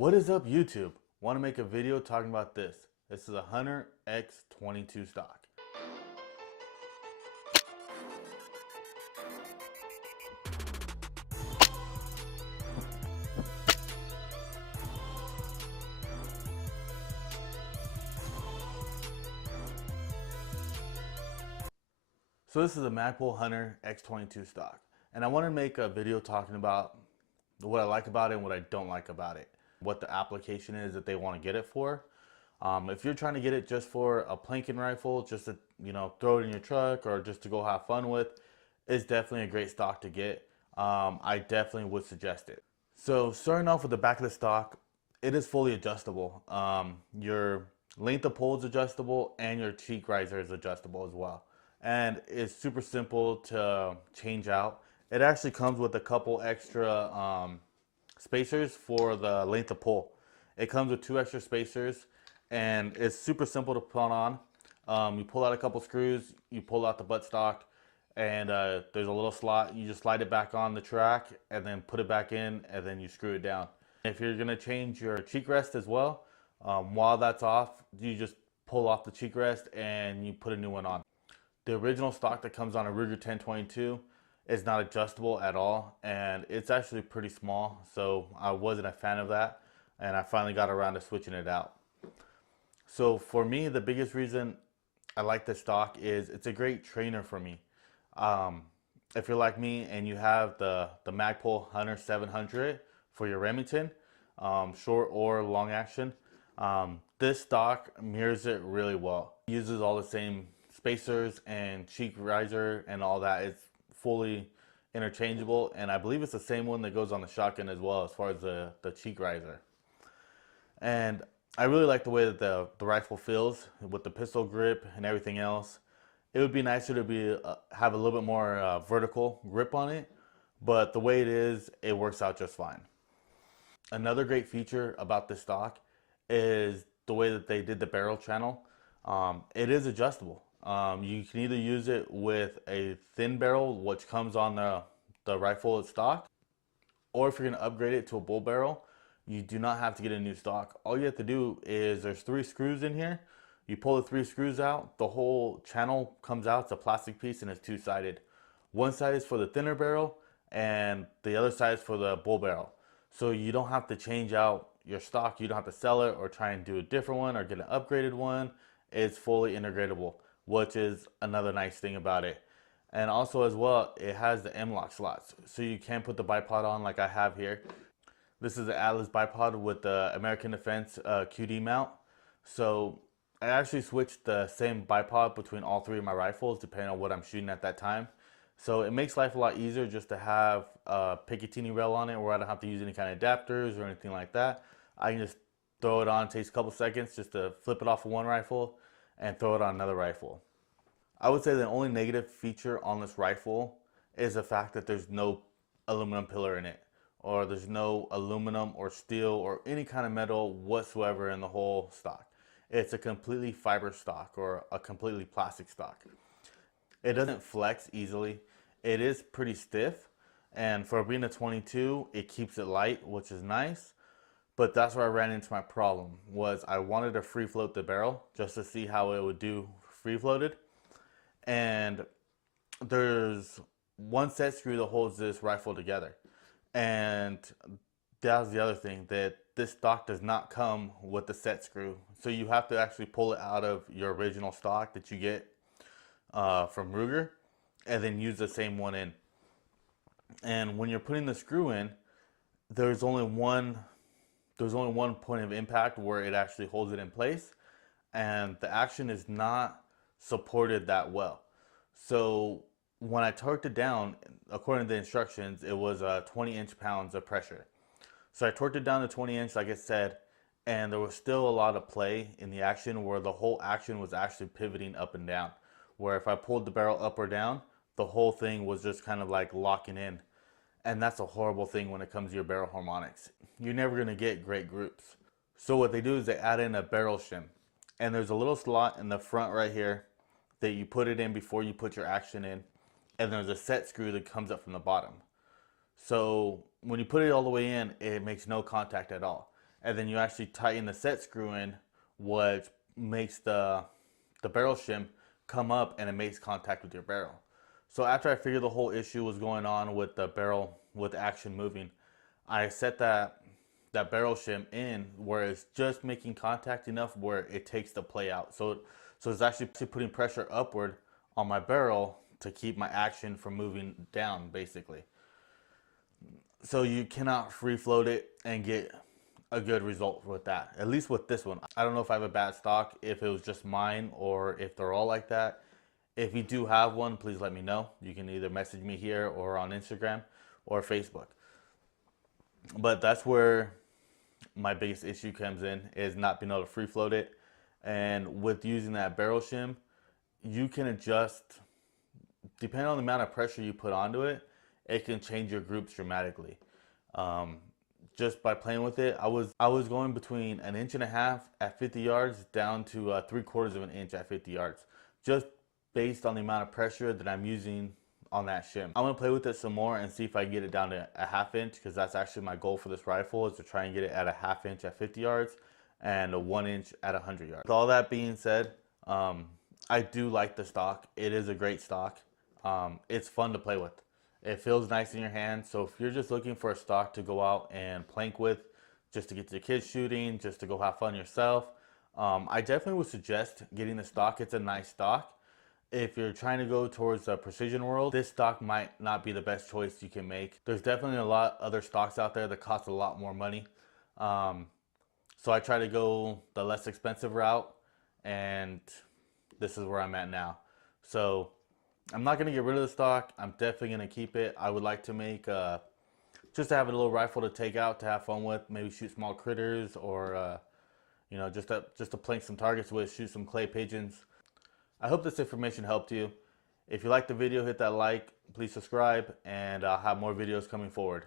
What is up, YouTube? Want to make a video talking about this. This is a Hunter x22 stock. So this is a Magpul Hunter x22 stock. And I want to make a video talking about what I like about it and what I don't like about it. What the application is that they want to get it for. If you're trying to get it just for a planking rifle, just to throw it in your truck or just to go have fun with, it's definitely a great stock to get. I definitely would suggest it. So starting off with the back of the stock, it is fully adjustable. Your length of pull is adjustable and your cheek riser is adjustable as well. And it's super simple to change out. It actually comes with a couple extra spacers for the length of pull. It comes with 2 extra spacers and it's super simple to put on. You pull out a couple screws, you pull out the buttstock, and there's a little slot. You just slide it back on the track and then put it back in, and then you screw it down. If you're gonna change your cheek rest as well, while that's off, you just pull off the cheek rest and you put a new one on. The original stock that comes on a Ruger 1022 is not adjustable at all, and it's actually pretty small, so I wasn't a fan of that, and I finally got around to switching it out. So for me, the biggest reason I like this stock is it's a great trainer for me. If you're like me and you have the Magpul Hunter 700 for your Remington, short or long action, this stock mirrors it really well. It uses all the same spacers and cheek riser and all that. It's fully interchangeable, and I believe it's the same one that goes on the shotgun as well, as far as the cheek riser. And I really like the way that the rifle feels with the pistol grip and everything else. It would be nicer to be have a little bit more vertical grip on it, but the way it is, it works out just fine. Another great feature about this stock is the way that they did the barrel channel. It is adjustable. You can either use it with a thin barrel, which comes on the rifle stock, or if you're going to upgrade it to a bull barrel, you do not have to get a new stock. All you have to do is, there's 3 screws in here. You pull the 3 screws out, the whole channel comes out. It's a plastic piece and it's 2-sided. One side is for the thinner barrel and the other side is for the bull barrel. So you don't have to change out your stock. You don't have to sell it or try and do a different one or get an upgraded one. It's fully integratable, which is another nice thing about it. And also as well, it has the M-lock slots, so you can put the bipod on like I have here. This is the Atlas bipod with the American Defense QD mount. So I actually switched the same bipod between all 3 of my rifles depending on what I'm shooting at that time. So it makes life a lot easier just to have a Picatinny rail on it where I don't have to use any kind of adapters or anything like that. I can just throw it on. It takes a couple seconds just to flip it off of one rifle and throw it on another rifle. I would say the only negative feature on this rifle is the fact that there's no aluminum pillar in it, or there's no aluminum or steel or any kind of metal whatsoever in the whole stock. It's a completely fiber stock or a completely plastic stock. It doesn't flex easily. It is pretty stiff, and for being a 22, it keeps it light, which is nice. But that's where I ran into my problem, was I wanted to free float the barrel just to see how it would do free floated. And there's one set screw that holds this rifle together. And that was the other thing, that this stock does not come with the set screw. So you have to actually pull it out of your original stock that you get from Ruger and then use the same one in. And when you're putting the screw in, there's only one point of impact where it actually holds it in place, and the action is not supported that well. So when I torqued it down, according to the instructions, it was 20 inch-pounds of pressure. So I torqued it down to 20 inch, like I said, and there was still a lot of play in the action where the whole action was actually pivoting up and down. Where if I pulled the barrel up or down, the whole thing was just kind of like locking in. And that's a horrible thing when it comes to your barrel harmonics. You're never going to get great groups. So what they do is they add in a barrel shim. And there's a little slot in the front right here that you put it in before you put your action in. And there's a set screw that comes up from the bottom. So when you put it all the way in, it makes no contact at all. and then you actually tighten the set screw in, which makes the barrel shim come up and it makes contact with your barrel. So after I figured the whole issue was going on with the barrel with action moving, I set that barrel shim in where it's just making contact enough where it takes the play out. So it's actually putting pressure upward on my barrel to keep my action from moving down, basically. So you cannot free float it and get a good result with that. At least with this one. I don't know if I have a bad stock, if it was just mine, or if they're all like that. If you do have one, please let me know. You can either message me here or on Instagram or Facebook. But that's where my biggest issue comes in, is not being able to free float it. And with using that barrel shim, you can adjust, depending on the amount of pressure you put onto it, it can change your groups dramatically. Just by playing with it, I was going between 1.5 inches at 50 yards down to 3/4 of an inch at 50 yards, just based on the amount of pressure that I'm using on that shim. I'm gonna play with it some more and see if I can get it down to 1/2 inch, because that's actually my goal for this rifle, is to try and get it at 1/2 inch at 50 yards and 1 inch at 100 yards. With all that being said, I do like the stock. It is a great stock. It's fun to play with. It feels nice in your hand. So if you're just looking for a stock to go out and plank with, just to get your kids shooting, just to go have fun yourself, I definitely would suggest getting the stock. It's a nice stock. If you're trying to go towards the precision world, this stock might not be the best choice you can make. There's definitely a lot other stocks out there that cost a lot more money. So I try to go the less expensive route, and this is where I'm at now. So I'm not going to get rid of the stock. I'm definitely going to keep it. I would like to make just to have a little rifle to take out, to have fun with, maybe shoot small critters, or you know, just to plank some targets with, shoot some clay pigeons. I hope this information helped you. If you liked the video, hit that like, please subscribe, and I'll have more videos coming forward.